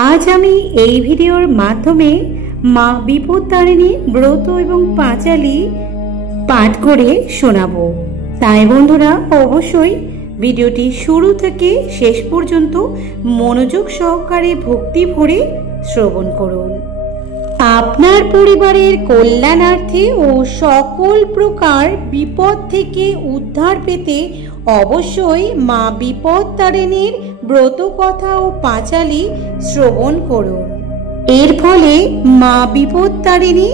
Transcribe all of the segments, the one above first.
আজ আমি এই ভিডিওর মাধ্যমে মা বিপত্তারিণী ব্রত এবং পাঁচালী পাঠ করে শোনাবো। তাই বন্ধুরা অবশ্যই ভিডিওটি শুরু থেকে শেষ পর্যন্ত মনোযোগ সহকারে ভক্তি ভরে শ্রবণ করুন। আপনার পরিবারের কল্যাণার্থে ও সকল প্রকার বিপদ থেকে উদ্ধার পেতে অবশ্যই মা বিপত্তারিণীর ব্রত কথা ও পাঁচালী শ্রবণ করুন। এর ফলে মা বিপত্তারিণী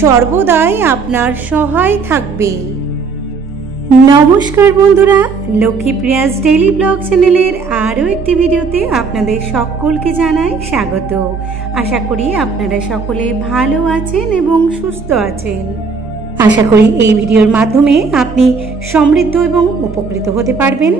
সর্বদাই আপনার সহায় থাকবে। নমস্কার বন্ধুরা, লক্ষ্মীপ্রিয়াস ডেইলি ব্লগ চ্যানেলের আরও একটি ভিডিওতে আপনাদের সকলকে জানাই স্বাগত। আশা করি আপনারা সকলে ভালো আছেন এবং সুস্থ আছেন। আশা করি এই ভিডিওর মাধ্যমে আপনি সমৃদ্ধ এবং উপকৃত হতে পারবেন।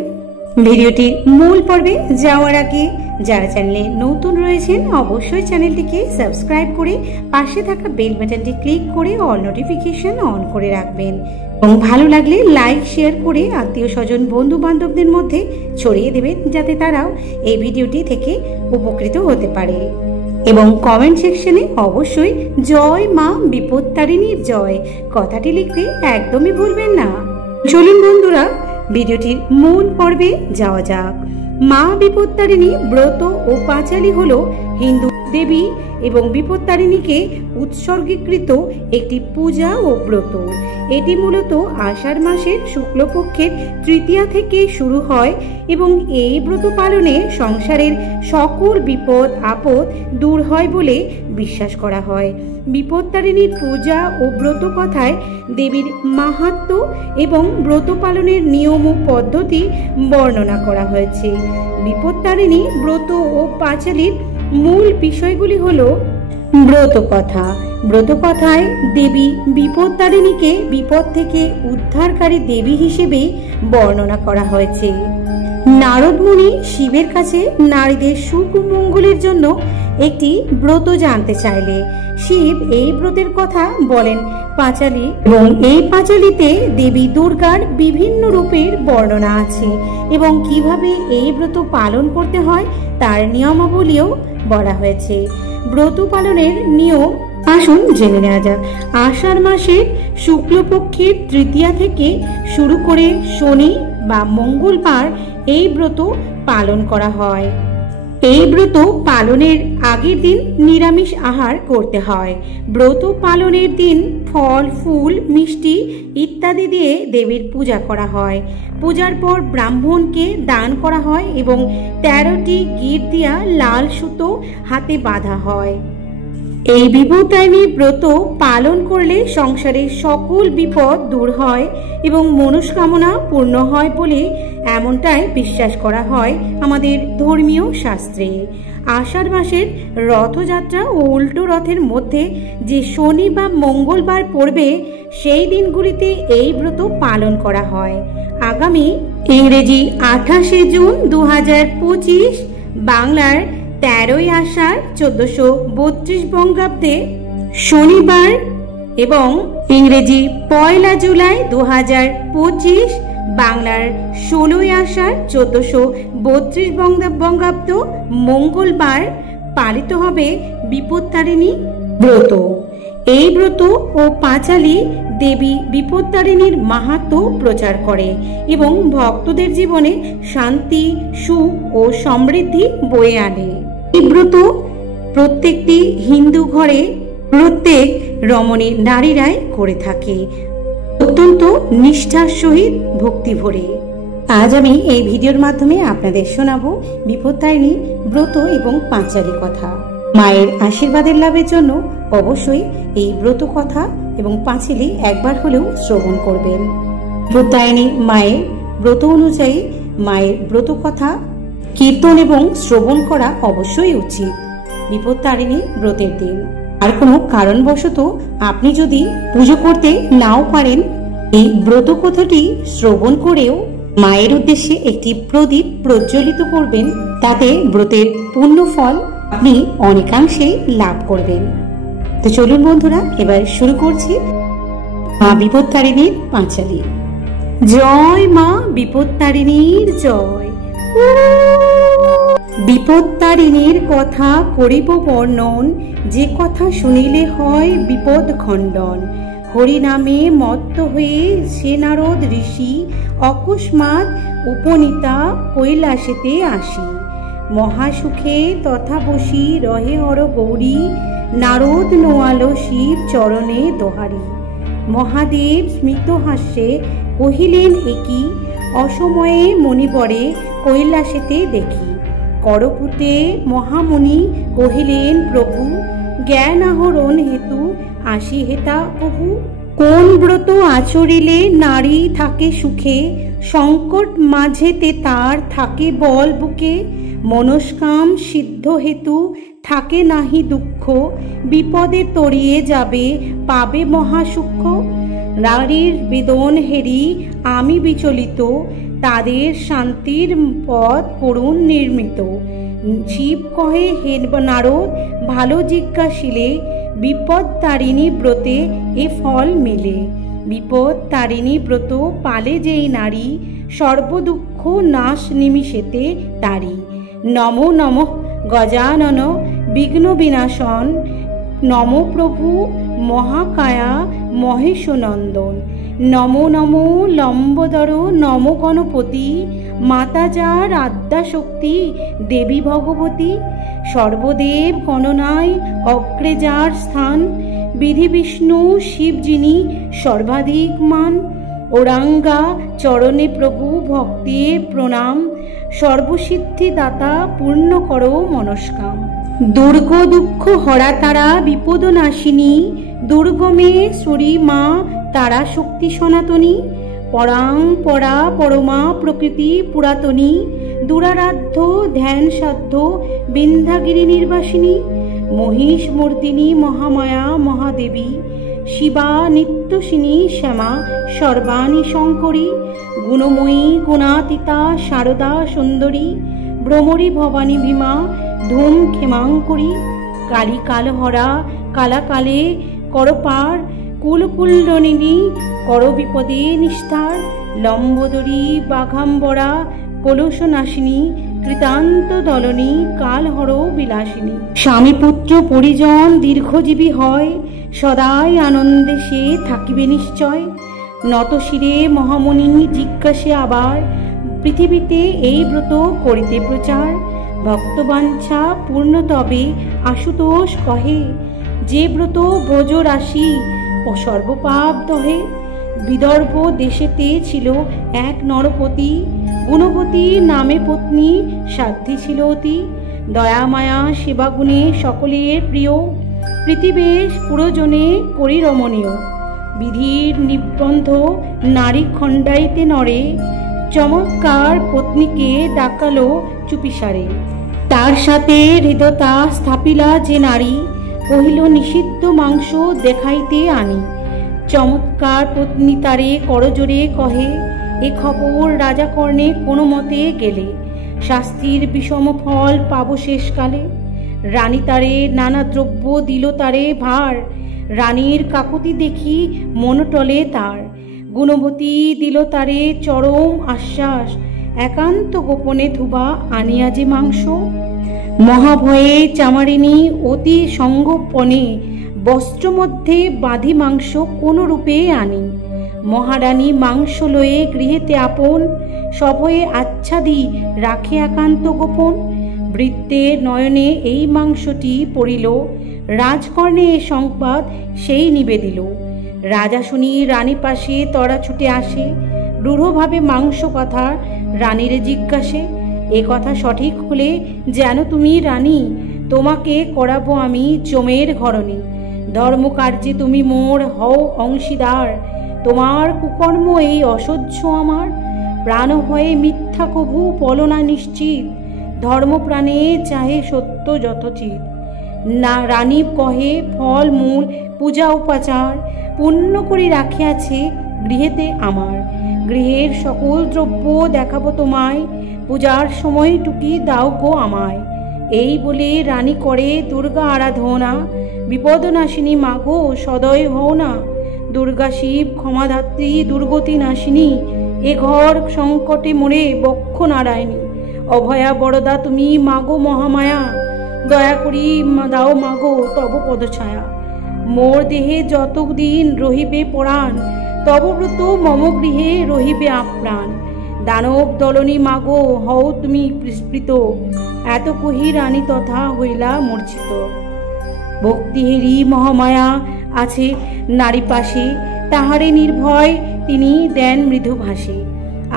ভিডিওটির মূল পর্বে যাওয়ার আগে যারা চ্যানেলে নতুন রয়েছেন অবশ্যই চ্যানেলটিকে সাবস্ক্রাইব করে পাশে থাকা বেল বাটনটি ক্লিক করে অল নোটিফিকেশন অন করে রাখবেন এবং ভালো লাগলে লাইক শেয়ার করে আত্মীয় স্বজন বন্ধু বান্ধবদের মধ্যে ছড়িয়ে দেবেন যাতে তারাও এই ভিডিওটি থেকে উপকৃত হতে পারে। এবং কমেন্ট সেকশনে অবশ্যই জয় মা বিপত্তারিণীর জয় কথাটি লিখতে একদমই ভুলবেন না। চলুন বন্ধুরা ভিডিওটির মূল পর্বে যাওয়া যাক। মা বিপত্তারিণী ব্রত ও পাঁচালী হলো হিন্দু দেবী এবং বিপত্তারিণীকে উৎসর্গীকৃত একটি পূজা ও ব্রত। এটি মূলত আষাঢ় মাসের শুক্লপক্ষের তৃতীয়া থেকে শুরু হয় এবং এই ব্রত পালনে সংসারের সকল বিপদ আপদ দূর হয় বলে বিশ্বাস করা হয়। বিপত্তারিণীর পূজা ও ব্রত কথায় দেবীর মাহাত্ম্য এবং ব্রত পালনের নিয়ম ও পদ্ধতি বর্ণনা করা হয়েছে। বিপত্তারিণী ব্রত ও পাঁচালীর মূল বিষয়গুলি হলো ব্রত কথা। ব্রত কথায় দেবী বিপত্তারিণীকে বিপদ থেকে উদ্ধারকারী দেবী হিসেবে বর্ণনা করা হয়েছে। নারদ মুনি শিবের কাছে নারীদের সুখ ও মঙ্গলের জন্য একটি ব্রত জানতে চাইলে শিব এই ব্রতের কথা বলেন পাঁচালী এবং এই পাঁচালীতে দেবী দুর্গার বিভিন্ন রূপের বর্ণনা আছে এবং কিভাবে এই ব্রত পালন করতে হয় তার নিয়মাবলীও বলা হয়েছে। ব্রত পালনের নিয়ম আসুন জেনে নেওয়া যাক। আষাঢ় মাসের শুক্লপক্ষের তৃতীয়া থেকে শুরু করে শনি বা মঙ্গলবার এই ব্রত পালন করা হয়। এই ব্রত পালনের আগের দিন নিরামিষ আহার করতে হয়। ব্রত পালনের দিন ফল ফুল মিষ্টি ইত্যাদি দিয়ে দেবীর পূজা করা হয়। পূজার পর ব্রাহ্মণকে দান করা হয় এবং 13টি গিট দিয়া লাল সুতো হাতে বাঁধা হয়। এই বিপত্তারিণী ব্রত পালন করলে সংসারের সকল বিপদ দূর হয় এবং মনস্কামনা পূর্ণ হয় বলে এমনটাই বিশ্বাস করা হয় আমাদের ধর্মীয় শাস্ত্রে। আষাঢ় মাসের রথযাত্রা ও উল্টো রথের মধ্যে যে শনি বা মঙ্গলবার পড়বে সেই দিনগুলিতে এই ব্রত পালন করা হয়। আগামী ইংরেজি 28শে জুন 2025 বাংলার 13ই আষাঢ় 1432 বঙ্গাব্দে শনিবার এবং ইংরেজি 1 জুলাই 2025 বাংলার 16ই আষাঢ় 1432 বঙ্গাব্দ মঙ্গলবার পালিত হবে বিপত্তারিণী ব্রত। এই ব্রত ও পাঁচালী দেবী বিপত্তারিণীর মাহাত্ম্য প্রচার করে এবং ভক্তদের জীবনে শান্তি সুখ ও সমৃদ্ধি বয়ে আনে। এই ব্রত প্রত্যেকটি হিন্দু ঘরে প্রত্যেক রমণী নারীরাই করে থাকে অত্যন্ত নিষ্ঠার সহিত ভক্তি ভরে। আজ আমি এই ভিডিওর মাধ্যমে আপনাদের শোনাবো বিপত্তারিণী ব্রত এবং পাঁচালী কথা। মায়ের আশীর্বাদের লাভের জন্য অবশ্যই এই ব্রত কথা এবং পাঁচালী একবার হলেও শ্রবণ করবেন। বিপত্তারিণী মায়ের ব্রত অনুযায়ী মায়ের ব্রত কথা কীর্তন এবং শ্রবণ করা অবশ্যই উচিত বিপত্তারিণী ব্রতের দিন। আর কোনো কারণবশত আপনি যদি পুজো করতে নাও পারেন এই ব্রত কথাটি শ্রবণ করেও মায়ের উদ্দেশ্যে একটি প্রদীপ প্রজ্বলিত করবেন, তাতে ব্রতের পূর্ণ ফল আপনি অনেকাংশেই লাভ করবেন। তো চলুন বন্ধুরা এবার শুরু করছি মা বিপত্তারিণীর পাঁচালী। জয় মা বিপত্তারিণীর জয়। বিপত্তারিণীর কথা করিব বর্ণন, যে কথা শুনিলে হয় বিপদ খণ্ডন। হরিনামে মত্ত হয়ে সে নারদ ঋষি, অকস্মাৎ উপনীতা কৈলাসেতে আসি। মহাসুখে তথা বসি রহে হর গৌরী, নারদ নোয়ালো শিব চরণে দোহারি। মহাদেব স্মিত হাস্যে কহিলেন একি, অসময়ে মণিবরে কৈলাসেতে দেখি। করপুতে মহামুনি কহিলেন প্রভু, জ্ঞান আহরণ হেতু আসি হেতা কহু। কোন ব্রত আচরিলে নারী থাকে সুখে, সংকট মাঝেতে তার থাকে বল বুকে। মনস্কাম সিদ্ধ হেতু থাকে নাহি দুঃখ, বিপদে তরিয়ে যাবে পাবে মহাসুখ। নারীর বেদন হেরি আমি বিচলিত, তাদের শান্তির পথ করুণ নির্মিত। শিব কহে হে নারদ ভালো জিজ্ঞাসিলে, বিপদ তারিণী ব্রতে এ ফল মেলে। বিপদ তারিণী ব্রত পালে যেই নারী, সর্বদুঃখ নাশ নিমিষেতে তারি। নমো নমঃ গজানন বিঘ্ন বিনাশন, নমো প্রভু মহাকায়া মহেশনন্দন। নমো নমো লম্বোদর নমো গণপতি, মাতা যার আদ্যাশক্তি দেবী ভগবতী। সর্বদেব গণনায় অগ্রে যার স্থান, বিধি বিষ্ণু শিব যিনি সর্বাধিক মান। ওরাঙ্গা চরণে প্রভু ভক্তি প্রণাম, সর্বসিদ্ধি দাতা পূর্ণ করো মনস্কাম। দুর্গ দুঃখ হরা তারা বিপদ নাশিনী, দুর্গমে শ্রী মা তারা শক্তি সনাতনী। পরাং পরা পরমা প্রকৃতি পুরাতনী, দুরারাধ্য ধ্যান সাধ্য বিন্ধ্যাগিরি নির্বাসিনী। মহিষ মর্দিনী মহামায়া মহাদেবী, শিবা নিত্যসিনী শ্যামা সর্বাণী শঙ্করী। গুণময়ী গুণাতীতা শারদা সুন্দরী, ভ্রমরী ভবানী ভীমা ধূম ক্ষেমাঙ্করী। কালী কালহরা কালাকালে করপার, কুলকুণ্ডলিনী কর বিপদে নিস্তার। লম্বোদরী বাঘাম্বরা কলুষনাশিনী, কৃতান্ত দলনী কালহর বিলাসিনী। স্বামী পুত্র পরিজন দীর্ঘজীবী হয়, সদাই আনন্দে সে থাকিবে নিশ্চয়। নত শিরে মহামুনি জিজ্ঞাসে আবার, পৃথিবীতে এই ব্রত করিতে প্রচার। ভক্তবাঞ্ছা পূর্ণ তবে আশুতোষ কহে, যে ব্রত ব্রজ রাশি সর্বপাপ দহে। বিদর্ভ দেশেতে ছিল এক নরপতি, গুণবতী নামে পত্নী সাধ্বী ছিল অতি। দয়ামায়া সেবাগুণে সকলের প্রিয়, প্রীতিবেশ পুরজনে করি রমণীয়। বিধির নিবন্ধ নারী খণ্ডাইতে নরে, চমৎকার পত্নীকে ডাকালো চুপিসারে। তার সাথে হৃদয়তা স্থাপিলা যে নারী, কহিল নিষিদ্ধ মাংস দেখাইতে আনি। চমৎকার পত্নী তারে করজোরে কহে, এ খবর রাজা কর্ণে কোনো মতে গেলে, শাস্তির বিষম ফল পাব শেষকালে। রানী তারে নানা দ্রব্য দিল তারে ভার, রানীর কাকুতি দেখি মন টলে তার। গুণবতী দিল তারে চরম আশ্বাস, একান্ত গোপনে ধুবা আনিয়া যে মাংস। মহাভয়ে চামারিনী অতি সঙ্গোপনে, বস্ত্র মধ্যে বাঁধি মাংস কোন রূপে আনি। মহারানী মাংস লয়ে গৃহেতে আপন, সভয়ে আচ্ছাদি রাখে একান্ত গোপন। বৃত্তের নয়নে এই মাংসটি পড়িল, রাজকর্ণে এ সংবাদ সেই নিবেদিল। রাজা শুনি রানী পাশে তরা ছুটে আসে, রূঢ়ভাবে মাংস কথা রানীরে জিজ্ঞাসে। এ কথা সঠিক হলে যেন তুমি রানী, তোমাকে করাবো আমি চোমের ঘরণী। ধর্মকার্যে তুমি মোর হও অংশীদার, তোমার কুকর্ম এই অসহ্য আমার। প্রাণ ভয়ে মিথ্যা কভু পলনা নিশ্চিত, ধর্মপ্রাণে চাহে সত্য যথোচিত। না রানী কহে ফল মূল পূজা উপাচার, পুণ্য করে রাখিয়াছে গৃহেতে আমার। গৃহের সকল দ্রব্য দেখাবো তোমায়, পূজার সময় টুকি দাও গো আমায়। এই বলে রানী করে দুর্গা আরাধনা, বিপদনাশিনী মাগো সদয় হও না। দুর্গা শিব ক্ষমাধাত্রী দুর্গতি নাশিনী, এ ঘর সংকটে মোরে বক্ষ নারায়ণী। অভয়া বরদা তুমি মাগো মহামায়া, দয়া করি দাও মাগো তব পদছায়া। মোর দেহে যতদিন রহিবে পরাণ, তব ব্রত মম গৃহে রহিবে আপ্রাণ। দানব দলনী মাগো হও তুমি স্মৃত, এত কহি রানী তথা হইলা মূর্ছিত। ভক্তিহেরি মহামায়া আছে নারী পাশে, তাহারে নির্ভয় তিনি দেন মৃদু ভাসে।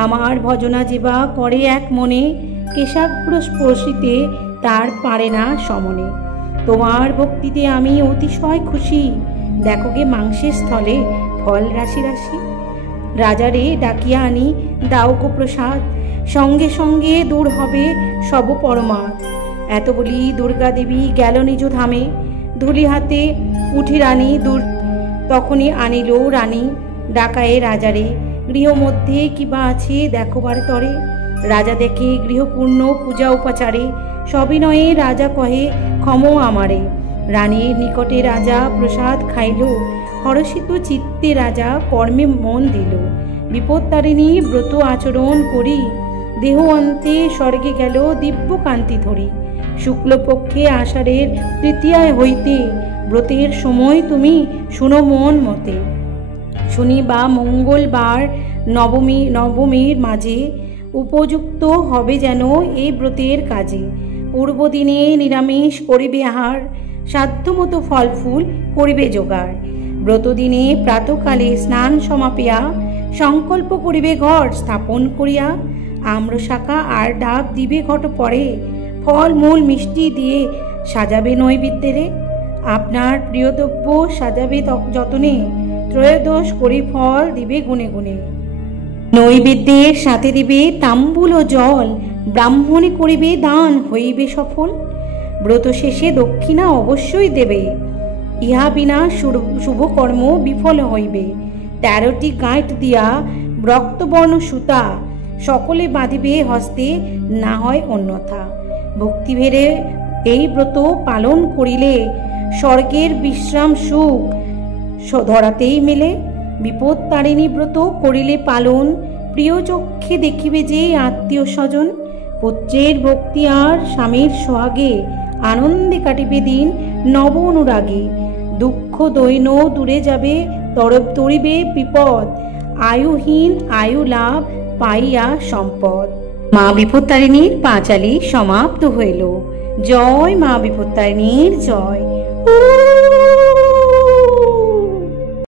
আমার ভজনা যেবা করে এক মনে, কেশাগ্র স্পর্শিতে তার পারে না সমনে। তোমার ভক্তিতে আমি অতিশয় খুশি, দেখো গে মাংসের স্থলে ফল রাশি রাশি। রাজারে ডাকিয়া আনি দাও গো প্রসাদ, সঙ্গে সঙ্গে দূর হবে সব পরমাদ। এত বলি দুর্গা দেবী গেল নিজ ধামে, ধুলি হাতে উঠি রানী দূর। তখনই আনিল রানী ডাকায়ে রাজারে, গৃহ মধ্যে কিবা আছে দেখোবার তরে। রাজা দেখে গৃহপূর্ণ পূজা উপাচারে, সবিনয়ে রাজা কহে ক্ষম আমারে। রানীর নিকটে রাজা প্রসাদ খাইল, হরষিত চিত্তে রাজা কর্মে মন দিল। বিপত্তারিণী ব্রত আচরণ করি, দেহ অন্তে স্বর্গে গেল দিব্য কান্তি ধরি। শুক্লপক্ষে আষাঢ়ের তৃতীয়ায় হইতে, ব্রতের সময় তুমি শুনো মন মতে। শনি বা মঙ্গলবার নবমীর মাঝে, উপযুক্ত হবে যেন এই ব্রতের কাজে। পূর্বদিনে নিরামিষ করিবে আহার, সাধ্যমতো ফল ফুল করিবে জোগাড়। ব্রতদিনে প্রাতকালে স্নান সমাপিয়া, সংকল্প করিবে ঘর স্থাপন করিয়া। আম্রশাখা আর ডাব দিবে ঘট পরে, ফল মূল মিষ্টি দিয়ে সাজাবে নৈবেদ্যেরে। আপনার প্রিয়দ্রব্য সাজাবে যতনে, ত্রয়োদশ করি ফল দিবে গুনে গুনে। নৈবেদ্যের সাথে দিবে তাম্বুল ও জল, ব্রাহ্মণে করিবে দান হইবে সফল। ব্রত শেষে দক্ষিণা অবশ্যই দেবে, ইহা বিনা শুভকর্ম বিফল হইবে। 13টি গাঁট দিয়া রক্তবর্ণ সুতা, সকলে বাঁধিবে হস্তে, না হয় অন্যথা। ভক্তিভেরে এই ব্রত পালন করিলে, স্বর্গের বিশ্রাম সুখ ধরাতেই মেলে। বিপত্তারিণী ব্রত করিলে পালন, প্রিয় চক্ষে দেখিবে যে আত্মীয় স্বজন। পুত্রের ভক্তি আর স্বামীর সোহাগে, আনন্দে কাটিবে দিন নব অনুরাগে। দুঃখ দৈন্য দূরে যাবে, তরিবে বিপদ, আয়ুহীন আয়ু লাভ পাইয়া সম্পদ। মা বিপত্তারিণীর পাঁচালী সমাপ্ত হইল। জয় মা বিপত্তারিণীর জয়।